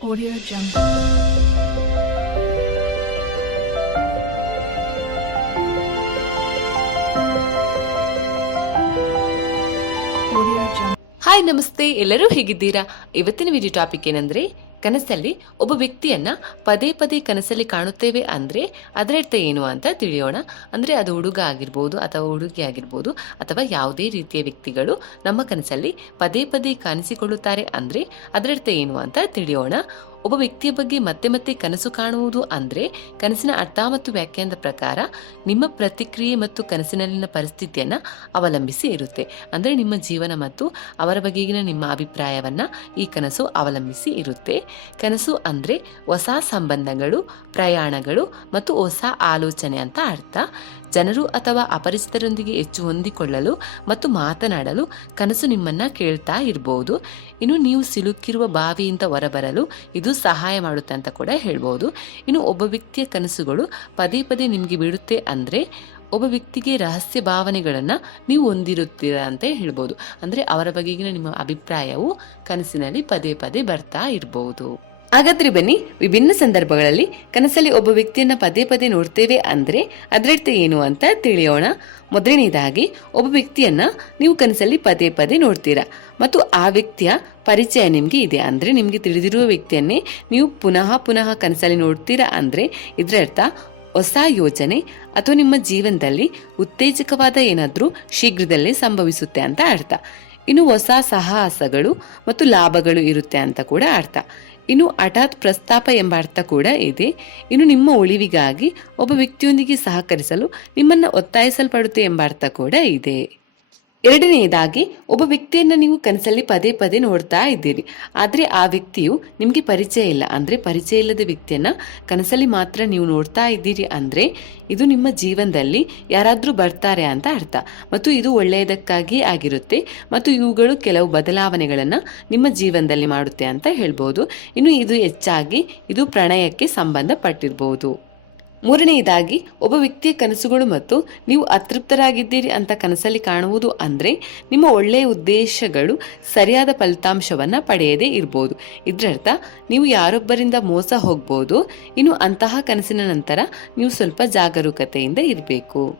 Audio Jungle. Hi ನಮಸ್ತೆ ಎಲ್ಲರೂ ಹೇಗಿದ್ದೀರಾ? ಇವತ್ತಿನ ವಿಡಿಯೋ ಟಾಪಿಕ್ ಏನಂದ್ರೆ ಕನಸಲ್ಲಿ ಒಬ್ಬ ವ್ಯಕ್ತಿಯನ್ನ ಪದೇ ಪದೇ ಕನಸಲ್ಲಿ ಕಾಣುತ್ತೇವೆ ಅಂದ್ರೆ ಅದರರ್ಥ ಏನು ಅಂತ ತಿಳಿಯೋಣ. ಅಂದ್ರೆ ಅದು ಹುಡುಗ ಆಗಿರ್ಬೋದು ಅಥವಾ ಹುಡುಗಿ ಆಗಿರ್ಬೋದು ಅಥವಾ ಯಾವುದೇ ರೀತಿಯ ವ್ಯಕ್ತಿಗಳು ನಮ್ಮ ಕನಸಲ್ಲಿ ಪದೇ ಪದೇ ಕಾಣಿಸಿಕೊಳ್ಳುತ್ತಾರೆ ಅಂದ್ರೆ ಅದರರ್ಥ ಏನು ಅಂತ ತಿಳಿಯೋಣ. ಒಬ್ಬ ವ್ಯಕ್ತಿಯ ಬಗ್ಗೆ ಮತ್ತೆ ಮತ್ತೆ ಕನಸು ಕಾಣುವುದು ಅಂದ್ರೆ ಕನಸಿನ ಅರ್ಥ ಮತ್ತು ವ್ಯಾಖ್ಯಾನದ ಪ್ರಕಾರ ನಿಮ್ಮ ಪ್ರತಿಕ್ರಿಯೆ ಮತ್ತು ಕನಸಿನಲ್ಲಿನ ಪರಿಸ್ಥಿತಿಯನ್ನ ಅವಲಂಬಿಸಿ ಇರುತ್ತೆ. ಅಂದ್ರೆ ನಿಮ್ಮ ಜೀವನ ಮತ್ತು ಅವರ ಬಗೆಗಿನ ನಿಮ್ಮ ಅಭಿಪ್ರಾಯವನ್ನ ಈ ಕನಸು ಅವಲಂಬಿಸಿ ಇರುತ್ತೆ. ಕನಸು ಅಂದ್ರೆ ಹೊಸ ಸಂಬಂಧಗಳು, ಪ್ರಯಾಣಗಳು ಮತ್ತು ಹೊಸ ಆಲೋಚನೆ ಅಂತ ಅರ್ಥ. ಜನರು ಅಥವಾ ಅಪರಿಚಿತರೊಂದಿಗೆ ಹೆಚ್ಚು ಹೊಂದಿಕೊಳ್ಳಲು ಮತ್ತು ಮಾತನಾಡಲು ಕನಸು ನಿಮ್ಮನ್ನ ಕೇಳ್ತಾ ಇರಬಹುದು ಇನ್ನು ನೀವು ಸಿಲುಕಿರುವ ಬಾವಿಯಿಂದ ಹೊರಬರಲು ಇದು ಸಹಾಯ ಮಾಡುತ್ತೆ ಅಂತ ಕೂಡ ಹೇಳ್ಬೋದು. ಇನ್ನು ಒಬ್ಬ ವ್ಯಕ್ತಿಯ ಕನಸುಗಳು ಪದೇ ಪದೇ ನಿಮಗೆ ಬಿಡುತ್ತೆ ಅಂದರೆ ಒಬ್ಬ ವ್ಯಕ್ತಿಗೆ ರಹಸ್ಯ ಭಾವನೆಗಳನ್ನು ನೀವು ಹೊಂದಿರುತ್ತೀರ ಅಂತ ಹೇಳ್ಬೋದು. ಅಂದರೆ ಅವರ ಬಗೆಗಿನ ನಿಮ್ಮ ಅಭಿಪ್ರಾಯವು ಕನಸಿನಲ್ಲಿ ಪದೇ ಪದೇ ಬರ್ತಾ ಇರಬಹುದು ಹಾಗಾದ್ರೆ ಬನ್ನಿ, ವಿಭಿನ್ನ ಸಂದರ್ಭಗಳಲ್ಲಿ ಕನಸಲ್ಲಿ ಒಬ್ಬ ವ್ಯಕ್ತಿಯನ್ನ ಪದೇ ಪದೇ ನೋಡ್ತೇವೆ ಅಂದ್ರೆ ಅದರರ್ಥ ಏನು ಅಂತ ತಿಳಿಯೋಣ. ಮೊದಲನೇದಾಗಿ, ಒಬ್ಬ ವ್ಯಕ್ತಿಯನ್ನ ನೀವು ಕನಸಲ್ಲಿ ಪದೇ ಪದೇ ನೋಡ್ತೀರಾ. ಮತ್ತು ಆ ವ್ಯಕ್ತಿಯ ಪರಿಚಯ ನಿಮಗೆ ಇದೆ ಅಂದ್ರೆ ನಿಮಗೆ ತಿಳಿದಿರುವ ವ್ಯಕ್ತಿಯನ್ನೇ ನೀವು ಪುನಃ ಪುನಃ ಕನಸಲ್ಲಿ ನೋಡ್ತೀರಾ ಅಂದ್ರೆ ಇದರ ಅರ್ಥ ಹೊಸ ಯೋಜನೆ ಅಥವಾ ನಿಮ್ಮ ಜೀವನದಲ್ಲಿ ಉತ್ತೇಜಕವಾದ ಏನಾದರೂ ಶೀಘ್ರದಲ್ಲೇ ಸಂಭವಿಸುತ್ತೆ ಅಂತ ಅರ್ಥ. ಇನ್ನು ಹೊಸ ಸಾಹಸಗಳು ಮತ್ತು ಲಾಭಗಳು ಇರುತ್ತೆ ಅಂತ ಕೂಡ ಅರ್ಥ. ಇನ್ನು ಹಠಾತ್ ಪ್ರಸ್ತಾಪ ಎಂಬ ಅರ್ಥ ಕೂಡ ಇದೆ. ಇನ್ನು ನಿಮ್ಮ ಉಳಿವಿಗಾಗಿ ಒಬ್ಬ ವ್ಯಕ್ತಿಯೊಂದಿಗೆ ಸಹಕರಿಸಲು ನಿಮ್ಮನ್ನು ಒತ್ತಾಯಿಸಲ್ಪಡುತ್ತೆ ಎಂಬ ಅರ್ಥ ಕೂಡ ಇದೆ. ಎರಡನೆಯದಾಗಿ, ಒಬ್ಬ ವ್ಯಕ್ತಿಯನ್ನ ನೀವು ಕನಸಲ್ಲಿ ಪದೇ ಪದೇ ನೋಡ್ತಾ ಇದ್ದೀರಿ. ಆದರೆ ಆ ವ್ಯಕ್ತಿಯು ನಿಮಗೆ ಪರಿಚಯ ಇಲ್ಲ. ಅಂದ್ರೆ ಪರಿಚಯ ಇಲ್ಲದ ವ್ಯಕ್ತಿಯನ್ನ ಕನಸಲ್ಲಿ ಮಾತ್ರ ನೀವು ನೋಡ್ತಾ ಇದ್ದೀರಿ ಅಂದ್ರೆ ಇದು ನಿಮ್ಮ ಜೀವನದಲ್ಲಿ ಯಾರಾದರೂ ಬರ್ತಾರೆ ಅಂತ ಅರ್ಥ. ಮತ್ತು ಇದು ಒಳ್ಳೆಯದಕ್ಕಾಗಿ ಆಗಿರುತ್ತೆ. ಮತ್ತು ಇವುಗಳು ಕೆಲವು ಬದಲಾವಣೆಗಳನ್ನು ನಿಮ್ಮ ಜೀವನದಲ್ಲಿ ಮಾಡುತ್ತೆ ಅಂತ ಹೇಳ್ಬೋದು. ಇನ್ನು ಇದು ಹೆಚ್ಚಾಗಿ ಇದು ಪ್ರಣಯಕ್ಕೆ ಸಂಬಂಧಪಟ್ಟಿರ್ಬೋದು. ಮೂರನೆಯದಾಗಿ, ಒಬ್ಬ ವ್ಯಕ್ತಿಯ ಕನಸುಗಳು ಮತ್ತು ನೀವು ಅತೃಪ್ತರಾಗಿದ್ದೀರಿ ಅಂತ ಕನಸಲ್ಲಿ ಕಾಣುವುದು ಅಂದ್ರೆ ನಿಮ್ಮ ಒಳ್ಳೆಯ ಉದ್ದೇಶಗಳು ಸರಿಯಾದ ಫಲಿತಾಂಶವನ್ನು ಪಡೆಯದೇ ಇರ್ಬೋದು. ಇದರರ್ಥ, ನೀವು ಯಾರೊಬ್ಬರಿಂದ ಮೋಸ ಹೋಗ್ಬೋದು, ಇನ್ನು ಅಂತಹ ಕನಸಿನ ನಂತರ ನೀವು ಸ್ವಲ್ಪ ಜಾಗರೂಕತೆಯಿಂದ ಇರಬೇಕು.